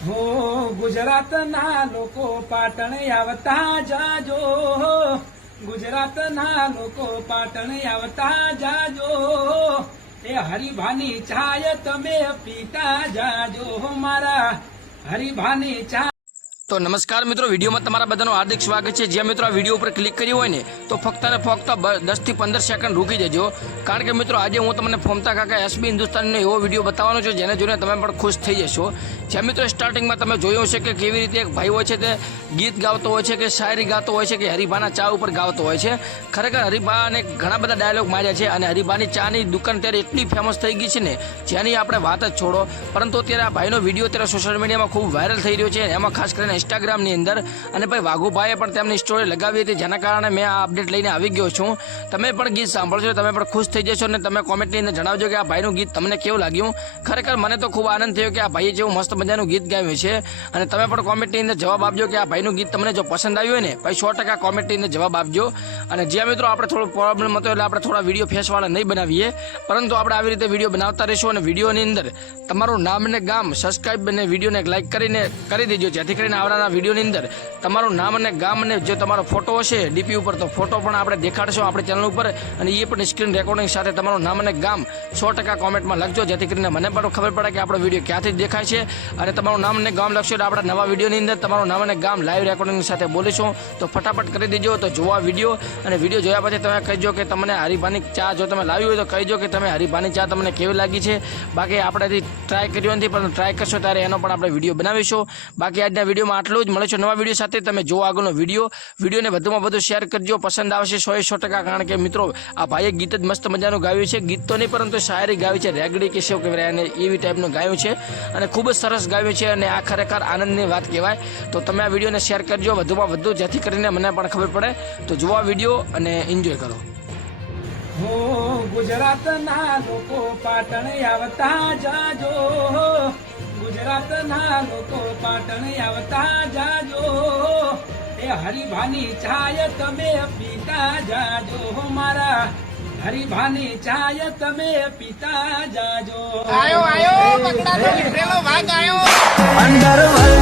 હો ગુજરાતના લોકો પાટણ આવતા જાજો, ગુજરાતના લોકો પાટણ આવતા જાજો, એ હરિભાની ચાય તમે પીતા જાજો, મારા હરિભાની ચા। તો નમસ્કાર મિત્રો, વિડીયોમાં તમારા બધાનું હાર્દિક સ્વાગત છે। જે મિત્રો આ વિડીયો ઉપર ક્લિક કર્યું હોય ને તો ફક્ત ને ફક્ત 10 થી 15 સેકન્ડ રૂકી જજો, કારણ કે મિત્રો આજે હું તમને ફોમતા કાકા એસબી હિન્દુસ્તાનનો એવો વિડીયો બતાવવાનો છું જેને જોઈને તમે પણ ખુશ થઈ જશો। જે મિત્રો સ્ટાર્ટિંગમાં તમે જોયું છે કે કેવી રીતે એક ભાઈ હોય છે તે ગીત ગાતો હોય છે કે શાયરી ગાતો હોય છે કે હરિભાના ચા ઉપર ગાતો હોય છે। ખરેખર હરિભાને ઘણા બધા ડાયલોગ માર્યા છે અને હરિભાની ચાની દુકાન ત્યારે એટલી ફેમસ થઈ ગઈ છે ને જેની આપણે વાત જ છોડો, પરંતુ અત્યારે આ ભાઈનો વિડીયો અત્યારે સોશિયલ મીડિયામાં ખૂબ વાયરલ થઈ રહ્યો છે। એમાં ખાસ કરીને ઇન્સ્ટાગ્રામની અંદર અને ભાઈ વાઘુભાઈએ પણ તેમની સ્ટોરી લગાવી હતી, જેના કારણે મેં આ અપડેટ લઈને આવી ગયો છું। તમે પણ ગીત સાંભળશો, તમે પણ ખુશ થઈ જશો અને તમે કોમેન્ટની અંદર જણાવજો કે આ ભાઈનું ગીત તમને કેવું લાગ્યું। ખરેખર મને તો ખૂબ આનંદ થયો કે આ ભાઈએ જેવું મસ્ત મજાનું ગીત ગાયું છે અને તમે પણ કોમેન્ટની અંદર જવાબ આપજો કે આ ભાઈનું ગીત તમને જો પસંદ આવ્યું હોય ને ભાઈ 100% કોમેન્ટની અંદર જવાબ આપજો। અને જ્યાં મિત્રો આપણે થોડો પ્રોબ્લેમ હતો એટલે આપણે થોડા વિડીયો ફેસવાળા નહીં બનાવીએ, પરંતુ આપણે આવી રીતે વિડીયો બનાવતા રહીશું અને વિડીયોની અંદર તમારું નામ અને ગામ સબસ્ક્રાઈબ અને વિડીયોને એક લાઈક કરીને કરી દેજો, જેથી કરીને આવનારા વિડીયોની અંદર તમારું નામ અને ગામ અને જે તમારો ફોટો હશે ડીપી ઉપર તો ફોટો પણ આપણે દેખાડશું આપણી ચેનલ ઉપર, અને એ પણ સ્ક્રીન રેકોર્ડિંગ સાથે તમારું નામ અને ગામ 100% કોમેન્ટમાં લખજો, જેથી કરીને મને પણ ખબર પડે કે આપણો વિડીયો ક્યાંથી દેખાય છે। અને તમારું નામ અને ગામ લખશો એટલે આપણા નવા વિડીયોની અંદર તમારું નામ અને ગામ લાઈવ રેકોર્ડિંગ સાથે બોલીશું, તો ફટાફટ કરી દેજો। તો જોવા વિડીયો અને વિડીયો જોયા પછી તમે કહેજો કે તમને હરિભાની ચા જો તમે લાવી હોય તો કહેજો કે તમે હરિભાની ચા તમને કેવી લાગી છે। બાકી આપણેથી ટ્રાય કર્યો નથી, પણ ટ્રાય કરશો ત્યારે એનો પણ આપણે વિડીયો બનાવીશું। બાકી આજના વિડીયોમાં આટલું જ, મળીશું નવા વિડીયો સાથે। તમે જો આગળનો વિડીયોને વધુમાં વધુ શેર કરજો, પસંદ આવશે 100%, કારણ કે મિત્રો આ ભાઈએ ગીત જ મસ્ત મજાનું ગાયું છે, ગીત તો નહીં પરંતુ શાયરી ગાવી છે, રેગડી કે શું કહેવાય અને એવી ટાઈપનું ગાયું છે અને ખૂબ જ સરસ ગાયું છે અને આ ખરેખર આનંદની વાત કહેવાય। તો તમે આ વિડીયોને શેર કરજો વધુમાં વધુ, જેથી કરીને મને પણ ખબર પડે। તો જોવા વિડીયો અને એન્જોય કરો। હો ગુજરાતના લોકો પાટણ આવતા જાજો, ગુજરાતના લોકો પાટણ આવતા જાજો, એ હરિભાની ચાય તમે પીતા જાજો, મારા હરિભાની ચાય તમે પીતા જાજો। આયો આયો બગડાનો નીકળેલો વાઘ આયો। અંડરવર્લ્ડ